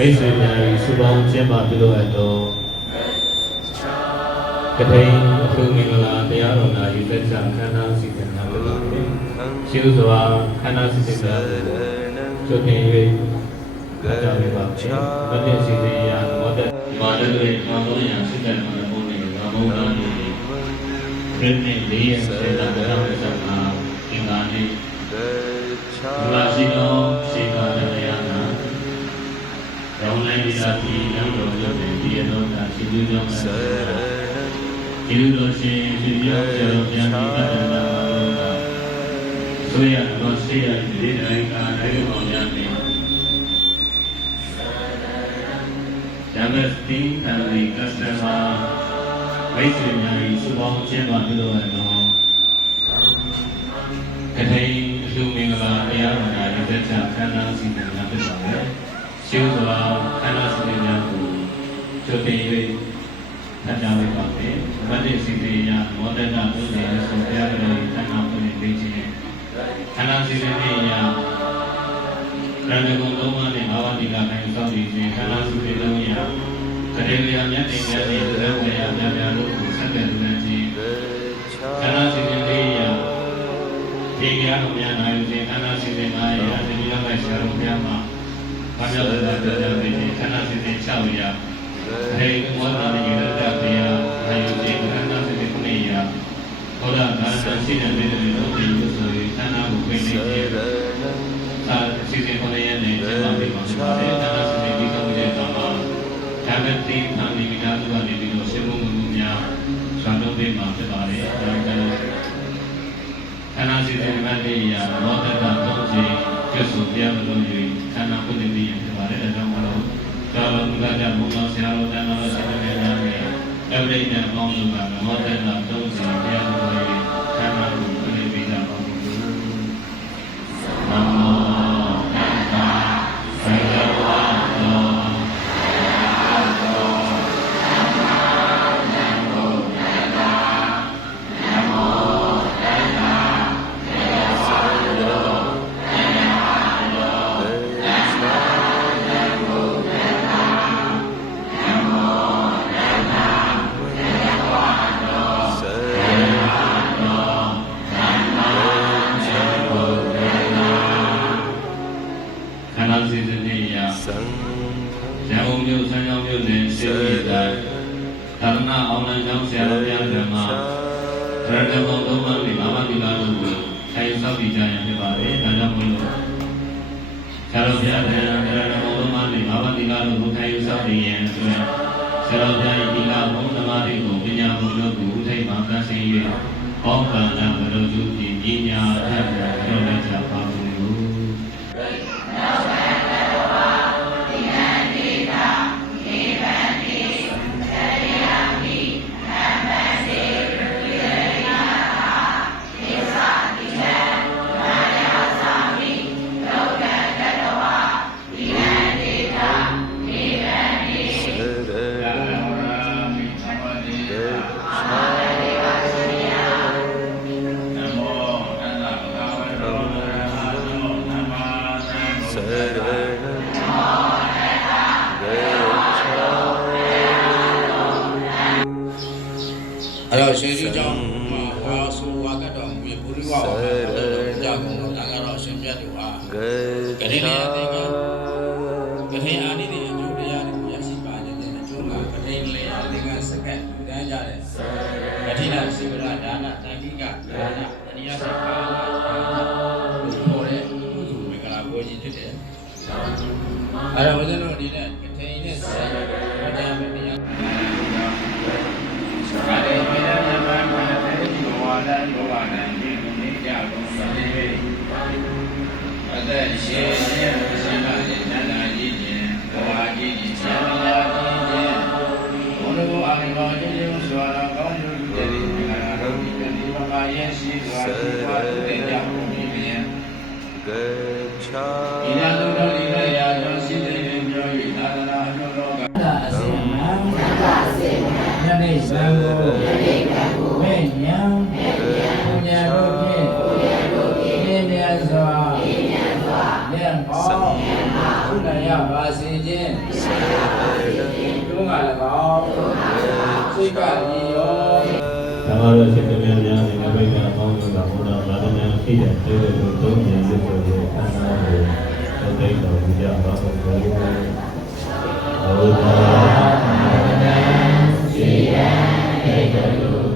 မိတ်ဆွေများ၏စုပေါင်းကျင်းပပြုလုပ်အပ်သောကတိန်အထူးမင်္ဂလာတရားတော်များ၏သက်သာခန္ဓာစီစဉ်များဖြစ်ပါသည်။ရှိဥစွာခန္ဓာစီစဉ်များကျုပ်တင်၍ကြောင်းပြပါမယ်။မတ္တစီစဉ်ရာမောတ္တမာနတွေမှာတော်ရန်စိတ်တမှာဘုန်းကြီးကဘုန်းတော်ကြီးပြည့်နေလေးရစေတာကံဆက်မှာအင်္ဂါနေ့မလာရှိသောစေကာတ ရောင်းလိုက်ဒီလာတိနံတော်ရုပ်နဲ့ဒီအလုံးသာရှိသူကြောင့်ဆက်ဒီလိုလို့ရှိရင်ဒီရောက်ကျော်ပြန်ပြီးတတ်တယ်မှာဆိုရတော့စေရဒီတိုင်းကာတိုင်းပေါ်များနေဓမ္မစတိသံဃိကစ္စမမိတ်ဆွေများ၏စုပေါင်းကျင်းပပြုလုပ်ရသောကတိအလူမင်္ဂလာတရားတော်များ၏သက်သာခန္ဓာစီစဉ်များဖြစ်ပါမယ်။ ရှိဥစွာခန္ဓာစီစဉ်များကိုကြိုတင်၍ထပ်ကြဝေပါမယ်။မတ္တစီစဉ်ရာမောဒနာသုတေဆိုပြရတဲ့ခန္ဓာကိုယ်သိခြင်းခန္ဓာစီစဉ်ရာရဏဂုံသုံးပါးနဲ့ဘာဝတိကနိုင်သောဒီစဉ်ခန္ဓာစီစဉ်လုံးရာကရေလျာမြတ်တိမြတ်တိသရဝေယမြတ်မြတ်တို့ကိုဆက်တဲ့လူနဲ့ခြင်းခန္ဓာစီစဉ်လေးရာဒီကြတော်များနိုင်စဉ်ခန္ဓာစီစဉ်9ရာဒီလိုပဲဆရာတော်များမှာ ဘာကြောင့်လဲပြောကြတဲ့ခန္ဓာစီစဉ်6ရာခေမောတာရေရတ္တရာအာယုခြင်းခန္ဓာစီစဉ်9ရာဘောဓဘာသာရှိတဲ့လူတွေတို့ဒီလိုဆိုရင်ခန္ဓာကိုပြင်နေတယ်သာစီစဉ်ခေါ်ရတဲ့ကျမမိမှာဖြစ်ပါတယ်ခန္ဓာစီစဉ်ဒီကောင်းတဲ့အခါမှာဓမ္မတိသံဃိမိသားစုကနေပြီးတော့ရှင်းဖို့မှုများဇာတုပေးမှာဖြစ်ပါတယ်ဒါကြောင့်ခန္ဓာစီစဉ်မှတ်လေးရာမောတ္တ တာသုံးခြင်းကျွတ်ဆိုတရားမလို့၍ခန္ဓာပုဒ်တိရဖြစ်ပါတယ်ဒါကြောင့်မလို့သာလမူလကြဘုံတော်ဆရာတော်တန်တော်ဆရာတော်များနဲ့အဝိညာဉ်ပေါင်းစုကမောတ္တတာသုံးခြင်းတရားမလို့၍ တဘုံသုံးပါးနဲ့ဘာဝတိကာတို့ကိုထိုင်ဆောက်တည်ကြရဖြစ်ပါတယ်။ဒါကြောင့်မို့လို့ဆရာတော်ဘုရားတရားရတဘုံသုံးပါးနဲ့ဘာဝတိကာတို့ကိုထိုင်ဆောက်တည်ရန်အတွက်ဆရာတော်ဘုရားဤဒီကဘုံသမားတွေကိုပညာဘုံတို့ကိုဥထိတ်မှကန့်စင်၍ဘောကံလံဘရုကျူဖြင့်ပညာထပ် အဲ့တော့ရှင်ကြီးကြောင့်ဟောဆိုဝါကတော့မြေပုရိဝါဟောတော့ကြောင့်တော့တန်ကတော့ရှင်မြတ်တို့ဟာဂကတိနေအသိကကတိအာနိတိအကျိုးတရားတွေကိုရရှိပါတဲ့အကျိုးကကတိလေအသိကစကတ်လူတန်းကြတဲ့ကတိနာစိဝရဒါနတန်တိကဒါနတဏှာစိကာလဟောတဲ့ကုသိုလ်ဝေကလာကိုကြီးဖြစ်တယ်အဲ့တော့ဘုရားတို့အနေနဲ့ကတိနဲ့ ချာဒီနာတို့တော်ဒီရရာတော်ရှိတဲ့ပြော၍သာသနာအကျိုးတော်ကအစင်မံညနေစံကိုမေညာပညာတို့ဖြင့်ပြင်းမြတ်စွာလက်ပေါင်းကုဏရပါစေခြင်းဒုက္ခ၎င်းစိတ်ကရေရောဓမ္မတော်ရှင် ဒနာအဖြစ်တဲ့တေဝတို့သုံးဉာဏ်စစ်ကိုခန္ဓာကိုသုတိတော်ကြပါဘုရားဘုရား